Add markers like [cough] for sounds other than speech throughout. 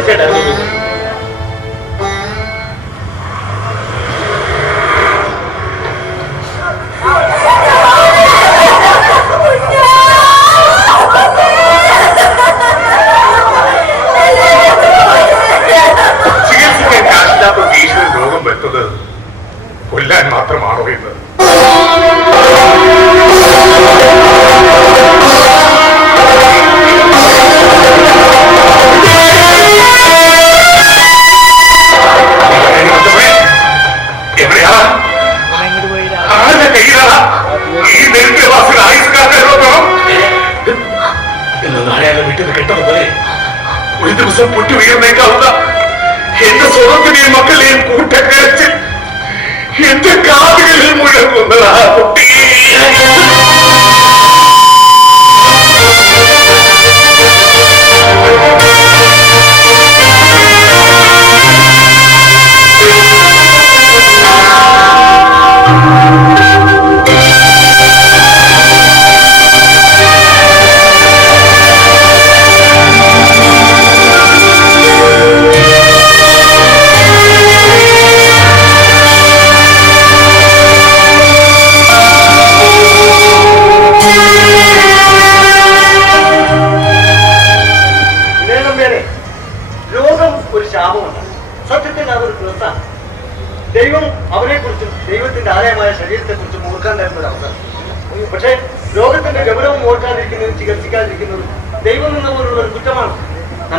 puede.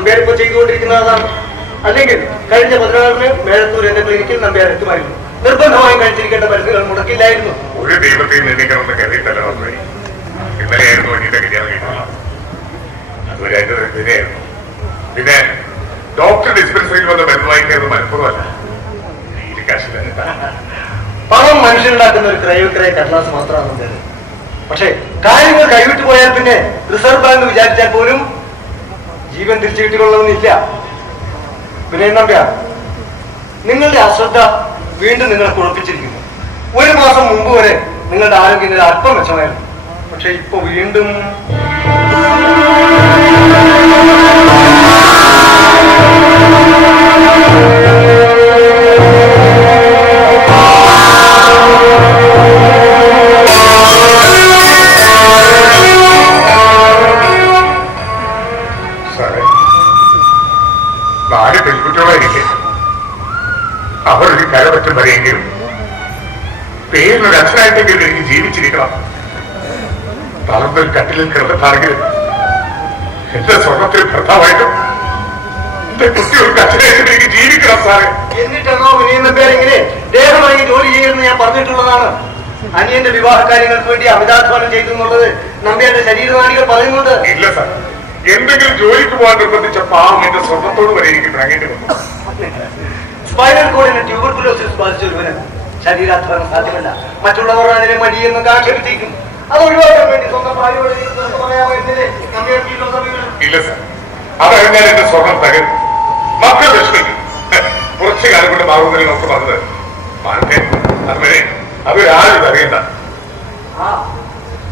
Nambiar ഇപ്പോൾ ചെയ്തുകൊണ്ടിരിക്കുന്നത് അതാണ് അല്ലെങ്കിൽ കഴിഞ്ഞ പതിനാറിന് മേഴത്തൂർ എന്ന ക്ലിനിക്കിൽ നമ്പ്യാർ എത്തുമായിരുന്നു നിർബന്ധമായും കഴിച്ചിരിക്കേണ്ട മരുന്നുകൾ മുടക്കില്ലായിരുന്നു. ഒരു ദൈവത്തിൽ കരുതിയിട്ടല്ല ഇന്നലെയായിരുന്നു കല്യാണം അതുവരെ അതിന്റെ പിന്നെ ഡോക്ടർ ഡിസ്പെൻസറിയിൽ വന്ന് മരുന്ന് വാങ്ങിക്കുന്നത് മനഃപൂർവമല്ല. പണം മനുഷ്യനുണ്ടാക്കുന്ന ഒരു ക്രയവിക്രയ കടലാസ് മാത്രമാണ് പക്ഷേ കാര്യങ്ങൾ കൈവിട്ടു പോയാൽ പിന്നെ റിസർവ് ബാങ്ക് വിചാരിച്ചാൽ പോലും ജീവൻ തിരിച്ചു കിട്ടിക്കൊള്ളണമെന്നില്ല നമ്പ്യ നിങ്ങളുടെ അശ്രദ്ധ വീണ്ടും നിങ്ങളെ കുഴപ്പിച്ചിരിക്കുന്നു. ഒരു മാസം മുമ്പ് വരെ നിങ്ങളുടെ ആരോഗ്യത്തിന് അല്പം മെച്ചമായിരുന്നു. പക്ഷെ ഇപ്പൊ വീണ്ടും കിടന്നിട്ടാണെങ്കിലും എന്റെ സ്വർണത്തിൽ ഭർത്താവായിട്ടും എന്റെ കുട്ടികൾക്ക് അച്ഛനായിട്ട് എനിക്ക് ജീവിക്കണം സാറേ. എന്നിട്ടാണോ വിനയുന്ന പേരെങ്ങനെ? ദേഹമായി ജോലി ചെയ്യുമെന്ന് ഞാൻ പറഞ്ഞിട്ടുള്ളതാണ്. അനിയന്റെ വിവാഹ കാര്യങ്ങൾക്ക് വേണ്ടി അമിതാധ്വാനം ചെയ്തു എന്നുള്ളത് നമ്പിയുടെ ശരീരനാടികൾ പറയുന്നുണ്ട്. ഇല്ല സാർ. എന്തെങ്കിലും ജോലിക്ക് പോകാൻ നിർബന്ധിച്ച പാവം എന്റെ സ്വർണത്തോട് വരെ എനിക്ക് പിണങ്ങേണ്ടി വന്നു സ്പൈനൽ കോഡിന് ട്യൂബർക്കുലോസിസ് ബാധിച്ച ഒരുവന് ശരീരാധ്വാനം സാധ്യമല്ല. മറ്റുള്ളവർ അതിനെ മടിയെന്ന് ആക്ഷേപിച്ചേക്കും അത് ഒഴിവാക്കാൻ വേണ്ടി സ്വന്തം ഭാര്യയോട് ഇരുന്ന് പറയാമായിരുന്നില്ലേ നമ്പ്യാർ ഫിലോസഫികൾ ഇല്ല സാർ അതറിഞ്ഞാൽ എന്റെ സ്വർണം തകരും മക്കൾ വിഷമിക്കും കുറച്ചു കാലം കൊണ്ട് മാറുന്നതിൽ നമുക്ക് പറഞ്ഞത് അതൊരാരും അറിയണ്ട. ആ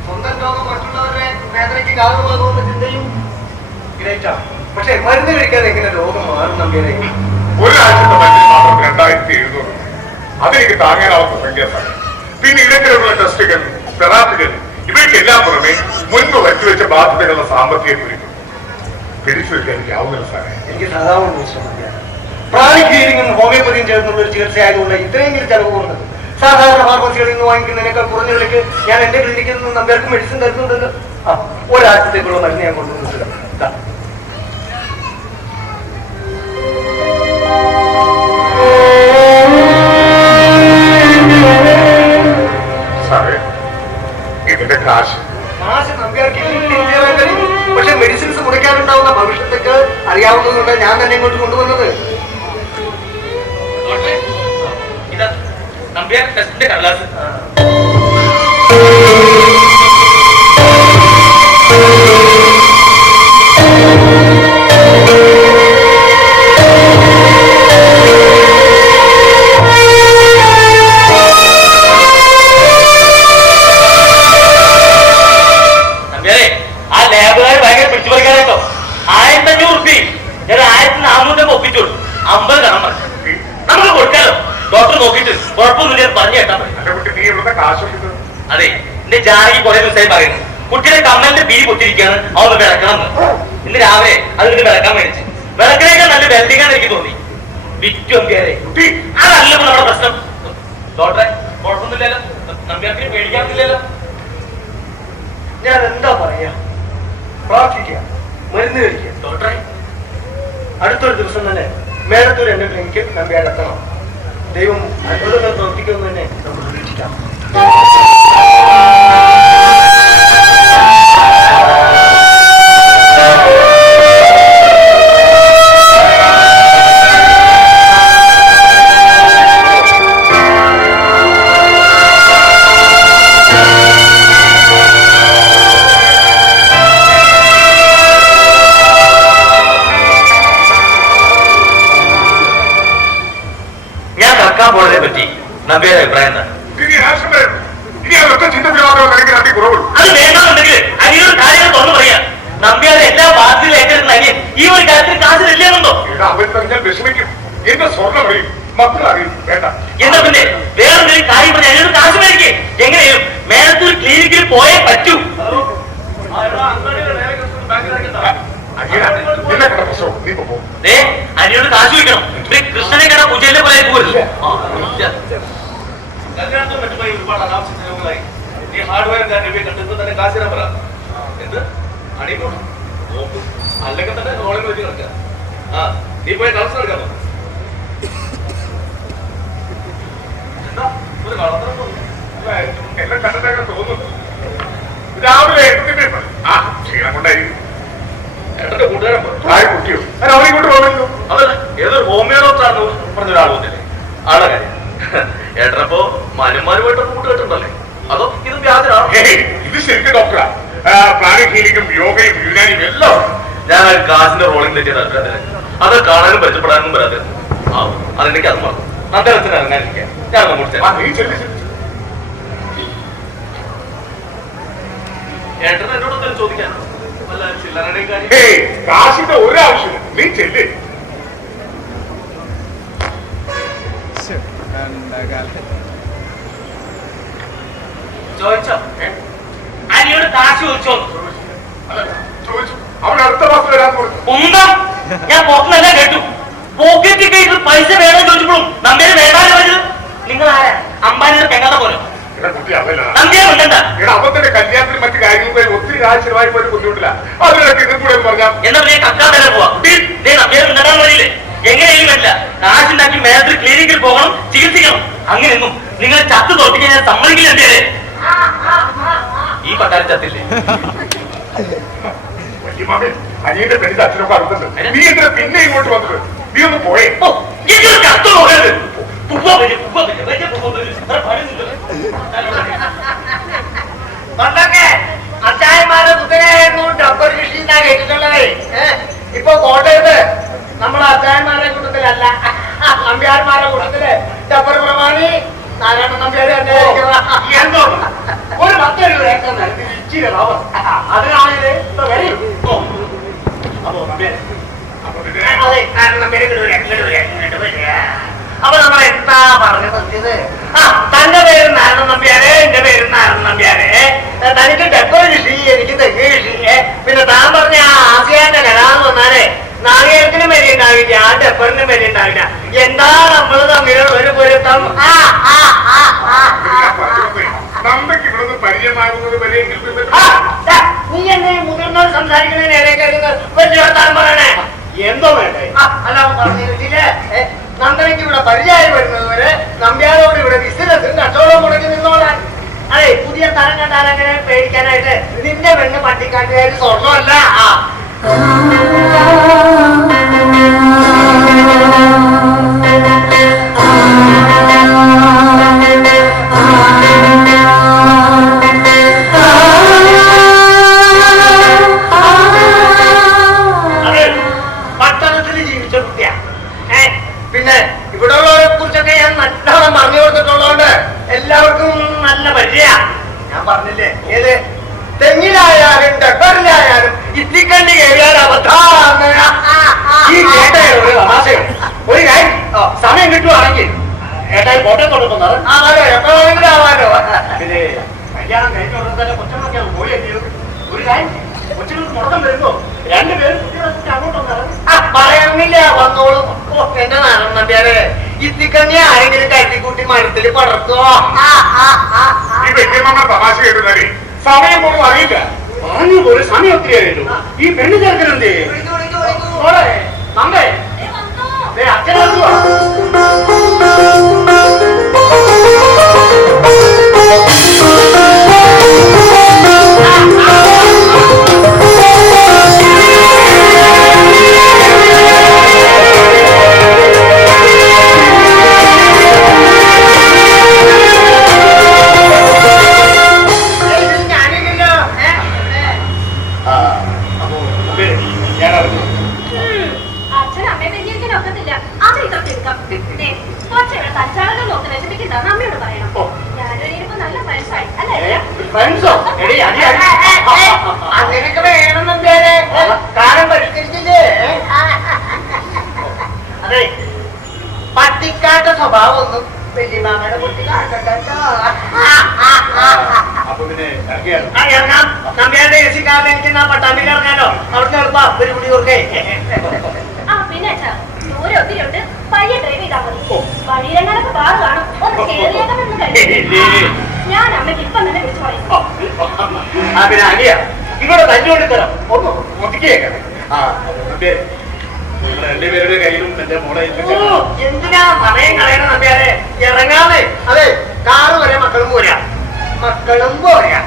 സ്വന്തം രോഗം മറ്റുള്ളവരുടെ വേദനയ്ക്ക് കാരണമാകുമെന്ന ചിന്തയും ഗ്രേറ്റാണ് പക്ഷെ മരുന്ന് കഴിക്കാതെ എങ്ങനെ രോഗം മാറും നമ്പ്യാരെ? ഒരാഴ്ചത്തെ മരുന്നിൽ മാത്രം രണ്ടായിരത്തി എഴുന്നൂറ് അതെനിക്ക് താങ്ങാനാവാത്ത സംഖ്യ പിന്നെ ഇടയ്ക്കിലുള്ള ടെസ്റ്റുകൾ തെറാപ്പികൾ ഇവയ്ക്കെല്ലാം പുറമെ മുൻപ് വരുത്തിവെച്ച ബാധ്യതകളുടെ സാമ്പത്തിക കുറിക്കും പിടിച്ചു വെക്കാൻ എനിക്ക് ആവുന്നില്ല സാറേ എനിക്ക് സാധാരണ ഹീലിംഗും ഹോമിയോപ്പതിയും ചേർന്നുള്ള ഒരു ചികിത്സ ആയതുകൊണ്ട് ഇത്രയെങ്കിലും ചെലവ് പോകുന്നത് സാധാരണ ഫാർമസികളിൽ നിന്ന് വാങ്ങിക്കുന്നതിനേക്കാൾ കുറഞ്ഞ വിലയ്ക്ക് ഞാൻ എന്റെ ക്ലിനിക്കിൽ നിന്ന് നമ്പേർക്ക് മെഡിസിൻ തരുന്നുണ്ടല്ലോ ആ ഒരാഴ്ചത്തേക്കുള്ള മരുന്ന് ഞാൻ കൊണ്ടുവന്നിട്ടില്ല. കുറെ ദിവസമായി പറയുന്നു. കുട്ടിയുടെ കമ്മലിന്റെ പിരി പൊട്ടിരിക്കുകയാണ് അവന്ന് വിളക്കണം ഇന്ന് രാവിലെ അതിന് വിളക്കാൻ മേടിച്ച് വിളക്കിനേക്കാൾ നല്ല വെൽഡിങ്ങാന്ന് എനിക്ക് തോന്നി. വിറ്റു അമ്പിയാരെ. കുട്ടി അതല്ല നമ്മുടെ പ്രശ്നം. ഡോക്ടറെ കുഴപ്പമൊന്നുമില്ലല്ലോ. നമ്പ്യാർക്കിന് പേടിക്കാറില്ലല്ലോ ഞാൻ എന്താ പറയാ? പ്രാർത്ഥിക്കുക. മരുന്ന് കഴിക്കുക. ഡോക്ടറെ അടുത്തൊരു ദിവസം തന്നെ മേടത്തൂർ എന്റെ ക്ലിനിക്കിൽ നമ്പ്യാർ എത്തണം. ദൈവം അത്ഭുതങ്ങൾ പ്രവർത്തിക്കുന്നു തന്നെ ഇനി പോയതിനെ പറ്റി. നബിയുടെ അഭിപ്രായം കുറവുള്ളൂ. അത് വേണമെന്നുണ്ടെങ്കിൽ അനിയൊരു കാര്യങ്ങൾ തുറന്നു പറയാ. നമ്പ്യാരെ എല്ലാ ബാധ്യതയും ഏറ്റെടുക്കുന്ന അനിയൻ ഈ ഒരു കാര്യത്തിൽ അറിയും. വേണ്ട. എന്നാ പിന്നെ വേറെന്തെങ്കിലും കാര്യം പറഞ്ഞ അതിനൊരു കാശ് മേടിക്കേ. എങ്ങനെയും മേലത്തൂർ ക്ലിനിക്കിൽ പോയേ പറ്റൂ. അനിയോട് കാശ് വയ്ക്കണം കൃഷ്ണനെ മറ്റുമായി ഒരുപാട് അനാവശ്യ ചെലവുകളായി നീ ഹാർഡ്വെയർ രൂപയെ കണ്ടെത്തുമ്പോൾ തന്നെ പറ. എന്ത്? അടിമോട്ട് നോക്ക്. അല്ലെങ്കിൽ തന്നെ റോളിംഗ് വെച്ച് കിടക്കുക. ആ നീ പോയി കളക്ഷൻ എടുക്കാൻ പോ. എന്താ? ഒരു കളത്തരം തോന്നുന്നു കണ്ടിട്ടൊക്കെ തോന്നുന്നു. രാവിലെ ആ ക്ഷീണം കൊണ്ടായിരിക്കും. ഏട്ടന്റെ കൂട്ടുകാരൻ കുട്ടിയോ. അവനെ ഏട്ടനപ്പോ മാന്യന്മാരുമായിട്ട് കൂട്ടുകെട്ടുണ്ടല്ലേ അതോ ഇത് വ്യാജനാണോ? ഇത് ശരിക്കും ഡോക്ടറാ. പ്ലാനിക് ഹീലിംഗും യോഗയും യുനാനിയും എല്ലാം. ഞാൻ ആ കാശിന്റെ റോളിംഗ് തെറ്റിയ താല്പര്യം അത് കാണാനും പരിചയപ്പെടാനും വരാതെ. അതെനിക്ക് അത് മറന്നു. അദ്ദേഹത്തിന് ഇറങ്ങാനിരിക്കാം ഞാൻ. ഏട്ടന് എന്നോട് ചോദിക്കാനോ? വല്ല ചില്ലറയുടെയും കാര്യം? കാശിന്റെ ഒരാവശ്യമില്ല. നീ ചെല്ല്. ചോദിച്ചോ? അനിയോട് കാശ് ചോദിച്ചോ? ചോദിച്ചു. ഞാൻ പുറത്തുനിന്നല്ല കേട്ടു. പോക്കറ്റ് കയ്യിൽ പൈസ വേണം ചോദിച്ചപ്പോഴും നമ്പ്യാര് വേണ്ടാന്ന് പറഞ്ഞത് നിങ്ങൾ ആരാ അമ്പാനിയുടെ പെങ്ങാതെ പോലെ. അവന്റെ കല്യാണത്തിന് മറ്റു കാര്യങ്ങൾക്ക് ഒത്തിരി ബുദ്ധിമുട്ടില്ല. അതിനൊക്കെ ഇതും കൂടെ പറഞ്ഞാൽ പോവാ. എങ്ങനെയും പറ്റില്ല കാശുണ്ടാക്കി മേലത്തിൽ ക്ലിനിക്കിൽ പോകണം ചികിത്സിക്കണം. അങ്ങനെയൊന്നും നിങ്ങൾ ചത്ത് തോൽപ്പിക്കാൻ ഞാൻ സമ്മതിക്കില്ല എന്തേ ഈ പട്ടാരം ചത്തില്ലേ? [laughs] പെണ്ണിന്റെ അച്ഛനൊക്കെ നീ എന്തിനാ പിന്നെ ഇങ്ങോട്ട് വന്നത്? നീ ഒന്ന് പോയേ. പോകരുത് അച്ചായന്മാരെ കൃഷി കേട്ടിട്ടുള്ളതേ? ഇപ്പൊ കോട്ടയത്ത് നമ്മളെ അച്ചായന്മാരുടെ കൂട്ടത്തിലല്ല നമ്പ്യാന്മാരുടെ കൂട്ടത്തിൽ ഡബ്ബർ പ്രമാണി നാരായണ നമ്പ്യാര് തന്നെ എന്തോ ഒരു പത്തൊരു ഏക്കർ നിലത്തിൽ ഇച്ചിരി റബ്ബർ അതിനാണെങ്കിൽ ഇപ്പൊ വരും. അപ്പോ നമ്പ്യാര്. അപ്പൊ നമ്മൾ എന്താ പറഞ്ഞു നിർത്തിയത് ആ തന്റെ പേര് നാരായണ നമ്പ്യാരെ എന്റെ പേര് നാരായണ നമ്പ്യാരെ. തനിക്ക് ഡെക്കോ കൃഷി എനിക്ക് തെങ്ങ് കൃഷി പിന്നെ താൻ പറഞ്ഞ ആ ആസിയാന്റെ കരാന്ന് വന്നാലേ നാളികേരത്തിനും വില ഉണ്ടാവില്ല ആ ഡെപ്പറിന് വില ഉണ്ടാവില്ല എന്താ നമ്മൾ തമ്മിലുള്ള ഒരു പൊരുത്തം. നമ്മക്ക് ഇവിടുന്ന് പരിചയമാകുന്നത് ദാ, നീ എന്നെ മുതിർന്നവർ സംസാരിക്കുന്ന നേരെ വലിയ പറയണേ. എന്തോ വേണ്ടേ? അല്ല അവൻ പറഞ്ഞില്ലേ നന്ദനയ്ക്ക് ഇവിടെ പരിചയം വരുന്നത് വരെ നമ്പ്യാരോട് ഇവിടെ ബിസിനസ്സും കച്ചവടം മുടങ്ങി നിന്നോളാൻ. അതെ പുതിയ തരം കണ്ടാൽ അങ്ങനെ പേടിക്കാനായിട്ട് നിന്റെ പെണ്ണ് പട്ടിക്കാട്ടുകാർ സ്വർണമല്ല. ആ ആ നമ്പ്യാരെ ഇത്തിക്കണ്ണി ആരെങ്കിലും കരുതിക്കൂട്ടി മരത്തിൽ പടർത്തോ. ഈ വ്യക്തിമാരുടെ തമാശ കേട്ടുന്നാലേ സമയം പോലും അറിയില്ല. പറഞ്ഞു പോലെ സമയം ഒത്തിരി ആയിരുന്നു ഈ പെണ്ണ് ചേർക്കനെന്തേ വിളിക്കൂ, സ്വഭാവം ഒന്നും വല്യമാമയുടെ കുട്ടി. കാട്ടട്ടോ അപ്പൊ പിന്നെ ഇറങ്ങാം. നമ്പ്യാരുടെ എ സി കാറിൽ എനിക്ക് പട്ടാമ്പിൽ ഇറങ്ങാലോ? അവിടുന്ന് എളുപ്പാ ഒരു കുടി കൊടുക്കേ ആ പിന്നെ ദൂരെ ഒത്തിരി ഉണ്ട് പയ്യെ ഡ്രൈവ് ചെയ്താൽ മതി. വഴിയിലെങ്ങാനൊക്കെ കാറ് കാണും. ഒന്ന് കേറിയേക്കാമെന്ന് കഴിയും ഞാൻ അമ്മയ്ക്ക് ഇപ്പം തന്നെ വിളിച്ചു പറയും. ആ പിന്നെ അനിയ ഇവിടെ തല്ലുകൊണ്ട് തരാം ഒന്ന് ഒതുക്കിയേക്കാം. ആ രണ്ടുപേരുടെ കയ്യിലും എന്റെ മോളെ എന്തിനാ സമയം കളയണം നമ്പ്യാരെ? ഇറങ്ങാതെ. അതെ കാറ് വരെ മക്കളും പോരാ. മക്കളും പോരാ.